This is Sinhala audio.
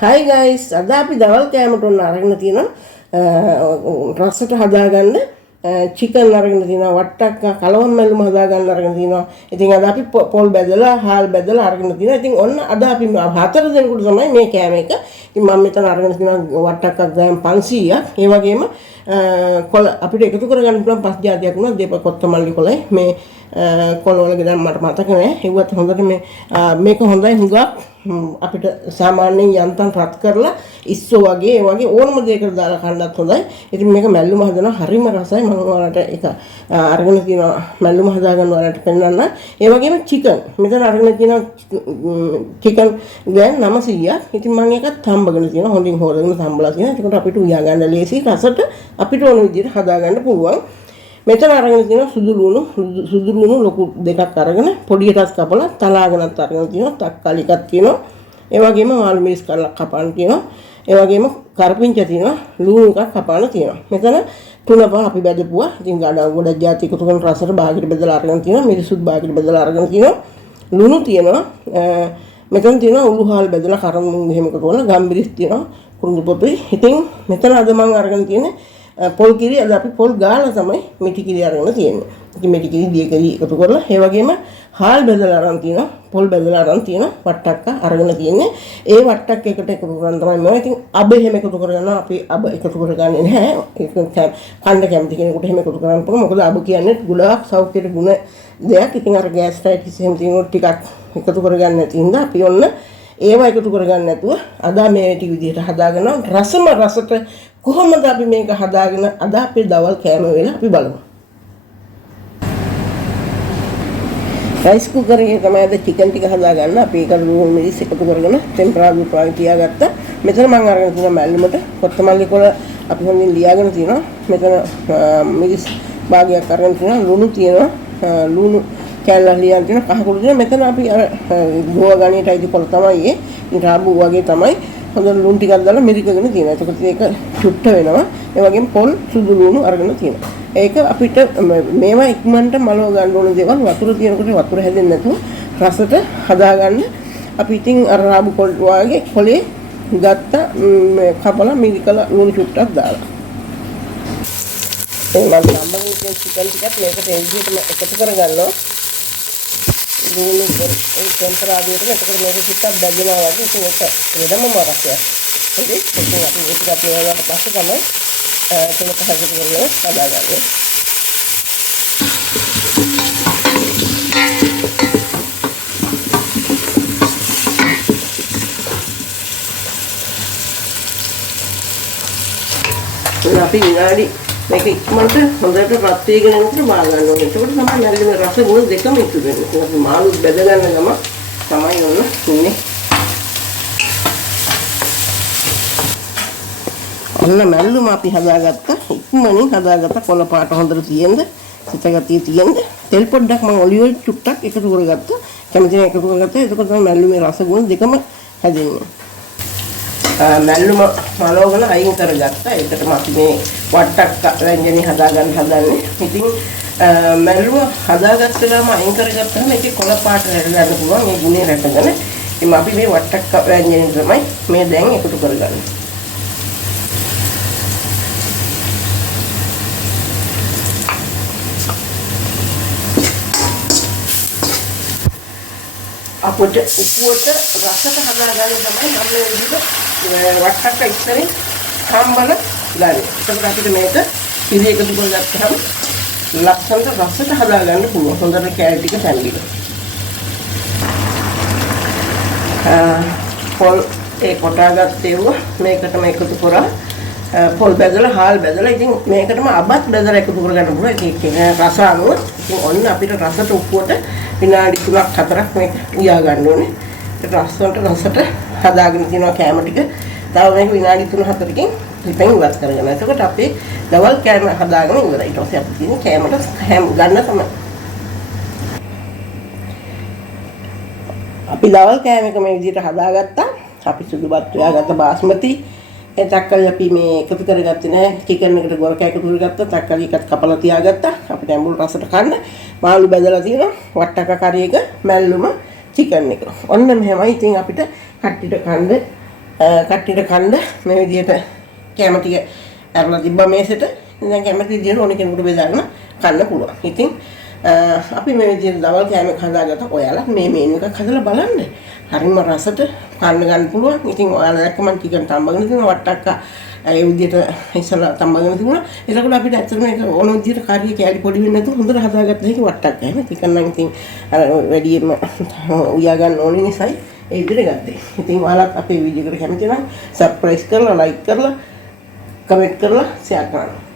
Hi guys, අද අපි දවල් කෑමට උන්න අරගෙන තියෙනවා රසට හදාගන්න චිකන් අරගෙන තියෙනවා වට්ටක්ක කලවම් මැල්ලුම හදාගන්න අරගෙන තියෙනවා. ඉතින් අද අපි පොල් බැදලා හාල් බැදලා අරගෙන තියෙනවා. ඉතින් ඔන්න අද අපි හතර දෙනෙකුට තමයි මේ කෑම එක. ඉතින් මම මෙතන අරගෙන තියෙනවා වට්ටක්ක ග්‍රෑම් 500ක්. ඒ වගේම කොළ අපිට එකතු කරගන්න පුළුවන් පස් జాතියක් වුණා. දෙප කොත්තමල්ලි කොළයි මේ කොළවල ගියන් මට මතක නෑ. ඒවත් හොඳට මේක හොඳයි හුඟක් අපිට සාමාන්‍යයෙන් යන්තම් රත් කරලා ඉස්සෝ වගේ ඒ වගේ ඕනම දෙයකට දාලා කන්නත් හොඳයි. ඉතින් මේක මැල්ලුම හදනවා හරිම රසයි. මම ඔයාලට ඒක අරගෙන තියෙනවා මැල්ලුම හදාගන්න ඔයාලට පෙන්නන්න. ඒ වගේම චිකන් මෙතන අරගෙන තියෙනවා චිකන් ග්‍රෑම් 900ක්. ඉතින් මම ඒකත් හම්බගෙන තියෙනවා හොඳින් හොදගෙන හම්බලා තියෙනවා. ඒකට අපිට උයා ගන්න ලේසි රසට අපිට ඕන විදිහට හදාගන්න පුළුවන්. මෙතන අරගෙන තියෙනවා සුදු ලුණු ලොකු දෙකක් අරගෙන පොඩි එකක් කපලා තලාගෙනත් අරගෙන තියෙනවා තක්කාලි එකක් තියෙනවා ඒ වගේම මාළු මිරිස් කල්ලක් කපාන තියෙනවා ඒ වගේම කරපිංච තියෙනවා ලුණු එකක් කපාන තියෙනවා මෙතන තුන පහ අපි බෙදපුවා ඉතින් ගොඩක් ಜಾති එකතු කරන රසට බාගට බෙදලා අරගෙන තියෙනවා මිරිසුත් බාගට බෙදලා අරගෙන තියෙනවා ලුණු තියෙනවා මෙතන තියෙනවා උළු හාල් බෙදලා කරමුන් මෙහෙම එකතු කරලා ගම්බිරිස් තියෙනවා කුරුඳු පොතුයි ඉතින් මෙතන අද මම අරගෙන තියෙන්නේ පොල් කිරි අද අපි පොල් ගාලා තමයි මිටි කිරි අරගෙන තියෙන්නේ. ඉතින් මිටි කිරි දිය කිරි එකතු කරලා ඒ වගේම හාල් බෙදලා අරන් තියෙනවා. පොල් බෙදලා අරන් තියෙනවා. වට්ටක්ක අරගෙන තියෙන්නේ. ඒ වට්ටක්ක එකට එකතු කරන් තමයි මම ඉතින් අබ එහෙම එකතු කරගන්නවා. අපි අබ එකතු කරගන්නේ නැහැ. ඒක කන්න කැමති කෙනෙකුට එහෙම එකතු කරන්න පුළුවන්. මොකද අබ කියන්නේ ගුණාක් සෞඛ්‍යයට ගුණ දෙයක්. ඉතින් අර ගෑස්ට්‍රයිටිස් එහෙම තියෙනකොට ටිකක් එකතු කරගන්න නැති හින්දා අපි ඔන්න ඒවා එකතු කරගන්න නැතුව අද මේ විදිහට හදාගෙන රසට කොහොමද අපි මේක හදාගෙන අද අපේ දවල් කෑම වෙලා අපි බලමු. රයිස් කුකර් එකේ තමයි අද චිකන් ටික හදාගන්න. අපි ඒක ලුණු මිරිස් එකතු කරගෙන ටෙම්පරාදු පාන් තියාගත්තා. මෙතන මම අරගෙන තියෙන මැල්ලුමට කොත්තමල්ලි කොළ අපි හොඳින් ලියාගෙන තියෙනවා. මෙතන මිරිස් භාගයක් අරගෙන තියෙනවා. ලුණු තියෙනවා. ලුණු කැල්ලක් ලියන් තියෙන කහ කුඩු තියෙන මෙතන අපි අර ගෝවා ගණේටයි ඉතිකොල තමයි ඒ රාබු වගේ තමයි හොඳ ලුණු ටිකක් දාලා මිරිකගෙන තියෙනවා. ඒකට ඒක චුට්ට වෙනවා. ඒ වගේම පොල් සුදු ලුණු අරගෙන තියෙනවා. ඒක අපිට මේවා ඉක්මනට මලව ගන්න ඕන දේවල් වතුර තියෙනකොට වතුර හැදෙන්නේ නැතුව රසට හදාගන්න අපි ඉතින් අර රාබු කොල් වගේ කොලේ ගත්ත කපලා මිරිකලා ලුණු චුට්ටක් දාලා ඒ මම සම්බන්ධ චිකන් ටිකත් මේකට ඒ විදිහටම එකතු කරගන්නවා. ලුණු ටෙම්පරාදුවට එතකොට මේක චුට්ටක් බැදෙනවා වගේ ඉතින් ඒක වෙනම රසයක්. හරි ඉතින් අපි ඒක අපේ වලට පස්සේ තමයි ඒක පහකට කරලා හදාගන්නේ. අපි විනාඩි මේක ඉක්මනට හොඳට රත් වේගෙන යනකොට බා ගන්න ඕනේ. ඒකට තමයි නැගිටින රස ගුණ දෙකම එකතු වෙන්නේ. ඒක මාළුත් බෙද ගන්න ගම තමයි ඔන්න ඉන්නේ. ඔන්න මැල්ලුම අපි හදාගත්තා. ඉක්මනින් හදාගත්තා කොළ පාට හොඳට තියෙන්න, සිතගතිය තියෙන්න. තෙල් පොඩ්ඩක් මම ඔලිව් ඔයිල් චුට්ටක් එකතු කරගත්තා. කැමති නම් එකතු කරගත්තා. ඒක තමයි මැල්ලුමේ රස ගුණ දෙකම හැදෙන්නේ. මැල්ලුම මලවගෙන අයින් කරගත්තා. ඒකට අපි මේ වට්ටක්ක ව්‍යංජනේ හදාගන්න හදන්නේ. ඉතින් මැල්ලුම හදාගත්තලාම අයින් කරගත්තාම ඒකේ කොළ පාට හැදලා ගන්න පුළුවන්. මේ ගුණේ රැකගෙන. ඉතින් අපි මේ වට්ටක්ක ව්‍යංජනේ තමයි මේ දැන් එකතු කරගන්නේ. අපිට උපුවට රසට හදාගන්න තමයි මම මේ විදිහට වට්ටක්ක ඉස්සරේ කම්බල ගන්න. ඒකට අපිට මේක ඉරි එකතු කරගත්තාම ලස්සනට රසට හදාගන්න පුළුවන්. හොඳට කෑලි ටික තැම්බිලා. පොල් ඒ කොටාගත් ඒවා මේකටම එකතු කරා පොල් බෙදලා හාල් බෙදලා ඉතින් මේකටම අබත් බෙදලා එකතු කරගන්න පුළුවන්. ඒක රස අනුව ඉතින් ඔන්න අපිට රසට උපුවට විනාඩි 3ක් 4ක් මේක උයා ගන්න ඕනේ. ඒක රසට හදාගෙන තියෙනවා කෑම ටික. තව මේක විනාඩි 3-4කින් ලිපෙන් ඉවත් කරගන්න. එතකොට අපේ දවල් කෑම හදාගෙන ඉවරයි. ඊට පස්සේ අපි තියෙන කෑමට හැම ගන්න තමයි. අපි දවල් කෑම එක මේ විදිහට හදාගත්තා. අපි සුදු බත් හොයාගත්ත බාස්මති ඒ තක්කලි අපි මේ එකතු කරගත්තේ නැහැ. චිකන් එකට ගොරක එකතු කරගත්තා. තක්කලි එකත් කපලා තියාගත්තා. අපිට ඇඹුල් රසට කන්න. මාළු බැදලා තියෙනවා. වට්ටක්ක කරි එක, මැල්ලුම, චිකන් එක. ඔන්න මෙහෙමයි. ඉතින් අපිට කට්ටියට කන්න කට්ටියට කන්න මේ විදිහට කැම ටික අරලා තිබ්බා මේසෙට. දැන් කැමති විදිහට ඕන කෙනෙකුට බෙදාගෙන කන්න පුළුවන්. ඉතින් අපි මේ විදිහට දවල් කෑමක් හදාගත්තා. ඔයාලා මේ මේනු එකක් හදලා බලන්න. හරිම රසට කන්න ගන්න පුළුවන්. ඉතින් ඔයාලා දැක්ක මම චිකන් තම්බගෙන තියෙනවා වට්ටක්කා ඒ විදිහට ඉස්සලා තම්බගෙන තිබුණා. ඒකවල අපිට ඇත්තටම ඒක ඕන විදිහට කාරිය කෑලි පොඩි වෙන්නේ නැතුව හොඳට හදාගත්ත හැකි වට්ටක්කා. එහෙනම් චිකන් නම් ඉතින් අර වැඩියෙන්ම උයා ගන්න ඕනේ නිසායි ඒ විදිහට ගත්තේ. ඉතින් ඔයාලත් අපේ වීඩියෝ එකට කැමති නම් සබ්ස්ක්‍රයිබ් කරලා ලයික් කරලා කමෙන්ට් කරලා ෂෙයා කරන්න.